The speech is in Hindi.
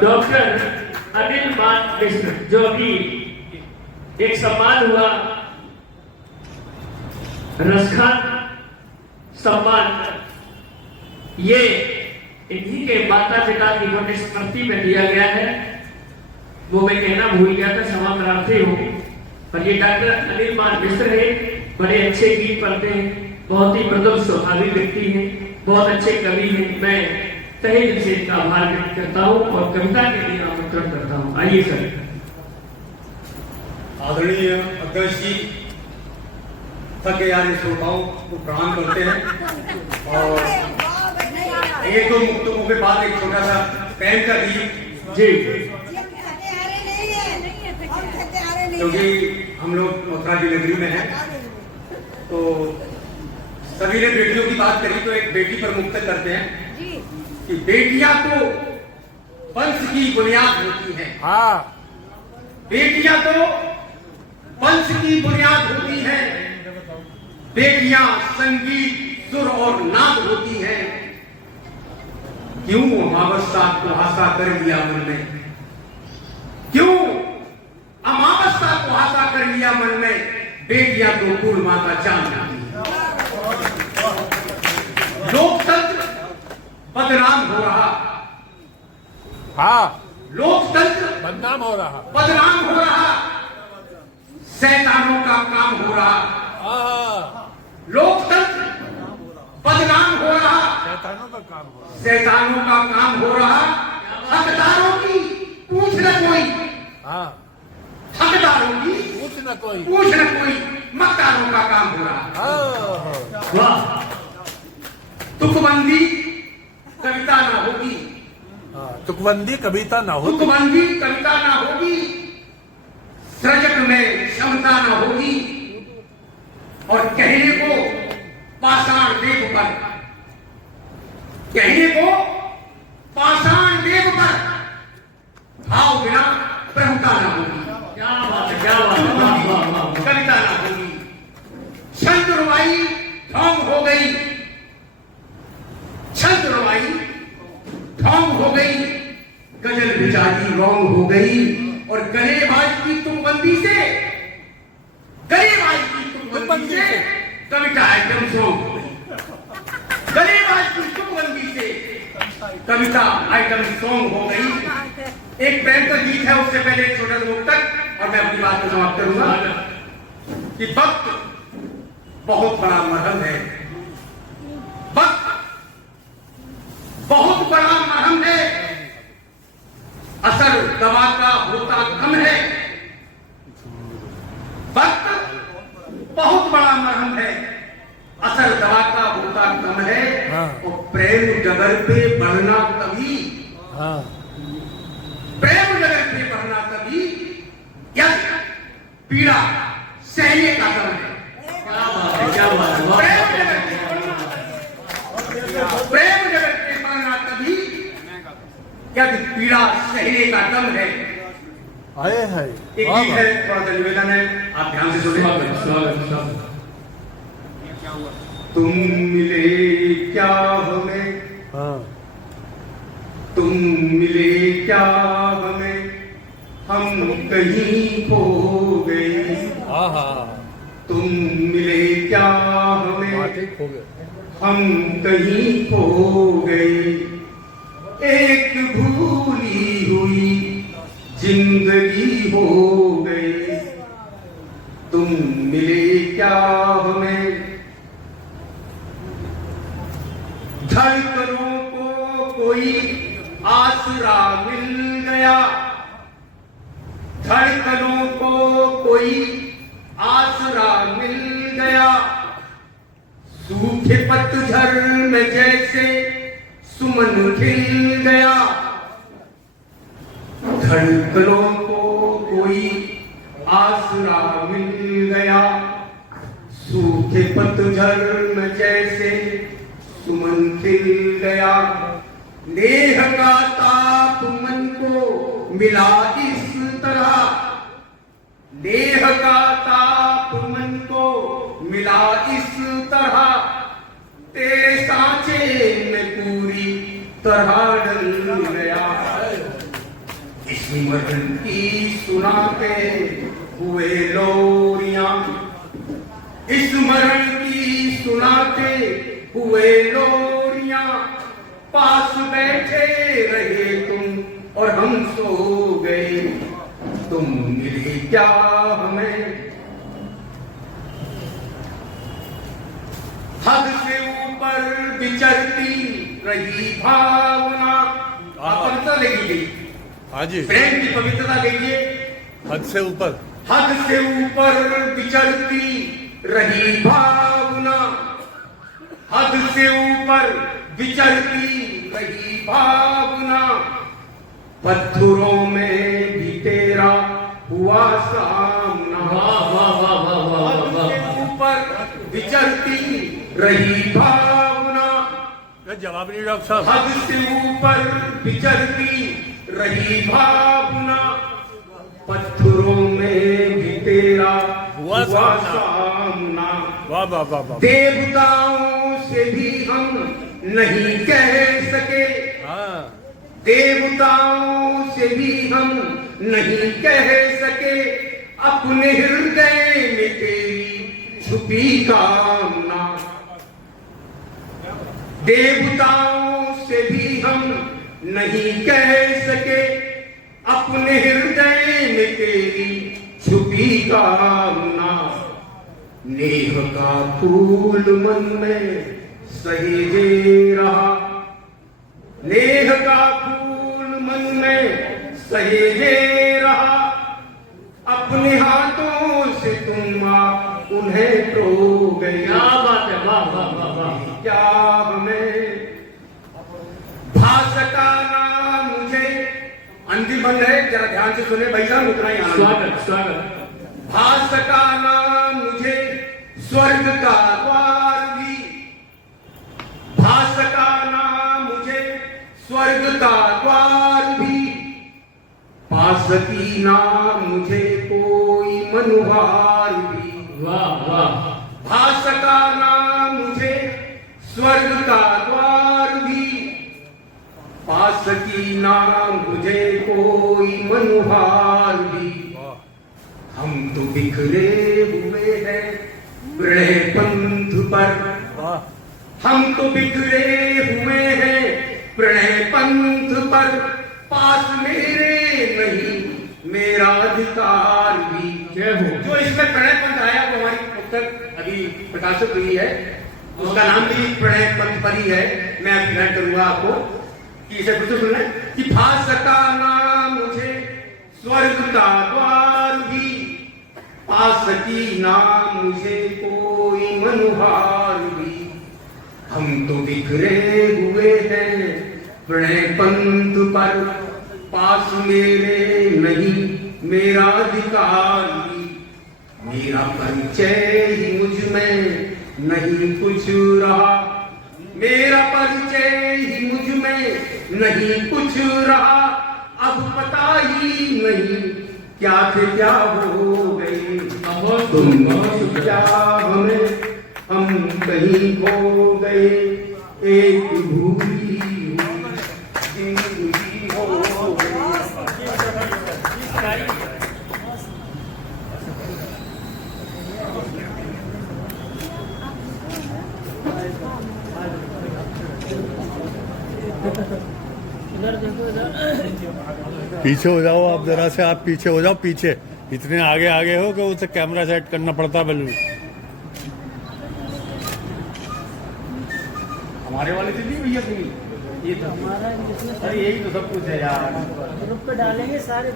डॉक्टर अनिल मान मिश्र, जो अभी एक सम्मान हुआ, रसखान सम्मान, ये इन्हीं के माता पिता की स्मृति में दिया गया है। वो मैं कहना भूल गया था, क्षमा प्रार्थी हो। पर ये डॉक्टर अनिल मान मिश्र है, बड़े अच्छे गीत पढ़ते हैं, बहुत ही मृदुल स्वभावी व्यक्ति हैं, बहुत अच्छे कवि हैं। मैं तहे दिल से इनका आभार व्यक्त करता हूँ और कविता के लिए आमंत्रण करता हूँ। आइए सर। आदरणीय अध्यक्ष जी, थके यार श्रोताओं को प्रणाम करते हैं। और एक दो मुक्तों के बाद एक छोटा सा प्रेम का गीत जी, क्योंकि हम लोग मथुरा की नगरी में हैं, तो सभी ने बेटियों की बात करी, तो एक बेटी पर मुक्त करते हैं कि बेटियां तो वंश की बुनियाद होती हैं। हाँ, बेटियां तो वंश की बुनियाद होती हैं, बेटियां संगीत, सुर और नाद होती हैं। क्यों अमावस्या को हासा कर लिया मन में, क्यों अमावस्या को हासा कर लिया मन में, बेटियां तो कुल माता चांद होती हैं। लोकतंत्र बदनाम हो रहा, हाँ, लोकतंत्र बदनाम हो रहा, बदनाम हो रहा, शैतानों का काम हो रहा। लोकतंत्र बदनाम हो रहा, शैतानों का काम हो रहा, शैतानों का काम हो रहा। हकदारों की पूछ न कोई, हकदारों की पूछ न कोई, मक्कारों का काम हो रहा। वाह, तुकबंदी कविता ना होगी, तुकबंदी कविता ना होगी, तुकबंदी कविता ना होगी, सृजक में क्षमता ना होगी, और कहने को पाषाण देव पर, कहने को पाषाण देव पर भाव बिना प्रभुता ना होगी। क्या बात है, क्या बात है, कविता ना होगी। छंद रुबाई ढोंग हो गई, छंद रुबाई ढोंग हो गई, गजल बेचारी रोंग हो गई, और गलेबाज की तुकबंदी से, गलेबाज की तुकबंदी से कविता आइटम सॉन्ग हो गई, गलेबाज की तुकबंदी से कविता आइटम सॉन्ग हो गई। एक प्रेम का गीत है, उससे पहले एक छोटा मुक्तक और मैं अपनी बात को समाप्त करूंगा कि वक्त बहुत बड़ा मरहम है, वक्त बहुत बड़ा मरहम है, असर दवा का होता कम है। वक्त बहुत बड़ा मरहम है, असर दवा का होता कम है, और प्रेम डगर पे बढ़ना कभी, प्रेम डगर पे बढ़ना कभी, यदि पीड़ा सहने का कम है। क्या बात है, क्या बात है, प्रेम डगर पे बढ़ना, प्रेम डगर पे बढ़ना कभी, यदि पीड़ा सहने का कम है। आए है एक गीत है, थोड़ा सा निवेदन है, आप ध्यान से सुनिए। तुम मिले क्या हमें, तुम मिले क्या हमें, हम कहीं खो गए। तुम मिले क्या हमें, हम कहीं खो गए। एक भूली हुई जिंदगी हो गई। तुम मिले क्या हमें, धड़कनों को कोई आसरा मिल गया, धड़कनों को कोई आसरा मिल गया। सूखे पतझड़ में जैसे सुमन खिल गया। धड़कनों को कोई आसरा मिल गया, सूखे पतझड़ में जैसे सुमन खिल गया। नेह का ताप मन को मिला इस तरह, नेह का ताप मन को मिला इस तरह। तेरे सांचे में पूरी तरह डल गया। स्मरण की सुनाते हुए लोरियां, स्मरण की सुनाते हुए लोरियां, पास बैठे रहे तुम और हम सो गए, तुम मिले क्या हमें। हद से ऊपर विचरती रही भावना, पवित्रता देखिए, हाँ जी, प्रेम की पवित्रता देखिए। हद से ऊपर, हद से ऊपर विचरती रही भावना, हद से ऊपर विचरती रही भावना, पत्थरों में भी तेरा हुआ सामना। वाह वाह वाह वाह वाह हद वाह से वाह। ऊपर विचरती रही भावना, जवाब नहीं डॉक्टर साहब। हद से ऊपर विचरती रही भावना, पत्थरों में भी तेरा हुआ सामना। वाह वाह वाह वाह। देवताओं से भी हम नहीं कह सके, हाँ, देवताओं से भी हम नहीं कह सके, अपने हृदय में तेरी छुपी कामना। देवताओं से भी हम नहीं कह सके, अपने हृदय में तेरी छुपी कामना। नेह का फूल मन में सहेजे रहा, नेह का फूल मन में सहेजे रहा, अपने हाथों से तुम उन्हें तो गया। क्या बात है, वाह वाह वाह वाह। क्या हमें भाषा ना मुझे, अंतिम बंद है, जरा ध्यान से सुने भाई साहब, उतना ही आनंद। स्वागत स्वागत। भाषा ना मुझे स्वर्ग का द्वार भी, भाषा ना मुझे स्वर्ग का द्वार भी, पास की ना मुझे कोई मनोहार भी। वाह वाह। भाषा ना मुझे स्वर्ग का द्वार भी, पास की ना मुझे कोई मनोहार भी। हम तो बिखरे हुए हैं प्रणय पंथ पर, वाह। हम तो बिखरे हुए हैं प्रणय पंथ पर, पास मेरे नहीं मेरा अधिकार भी। जय हो। जो इसमें प्रणय पंथ आया वो हमारी पुस्तक अभी प्रकाशित हुई है, उसका नाम भी प्रणय पंथ पर ही है। मैं अभी गाइड करूंगा आपको कि इसे फिर से सुनना है कि भाषा ना मुझे स्वर्ग का द्वार भी, पास की ना मुझे कोई मनोहार भी। हम तो बिखरे हुए हैं प्रणय पंथ पर, पास मेरे नहीं मेरा अधिकार भी। मेरा परिचय ही मुझ में नहीं कुछ रहा, मेरा परिचय ही मुझ में नहीं कुछ रहा, अब पता ही नहीं क्या थे क्या हो गए। तुम क्या हमें हम कहीं खो गए, एक भूली हुई जिंदगी हो गई। पीछे हो जाओ आप, जरा से आप पीछे हो जाओ, पीछे इतने आगे आगे हो कि उसे कैमरा सेट करना पड़ता बिल्कुल। हमारे वाले से नहीं भैया कहीं ये तो हमारा, अरे यही तो सब कुछ है यार। ग्रुप पे डालेंगे सारे।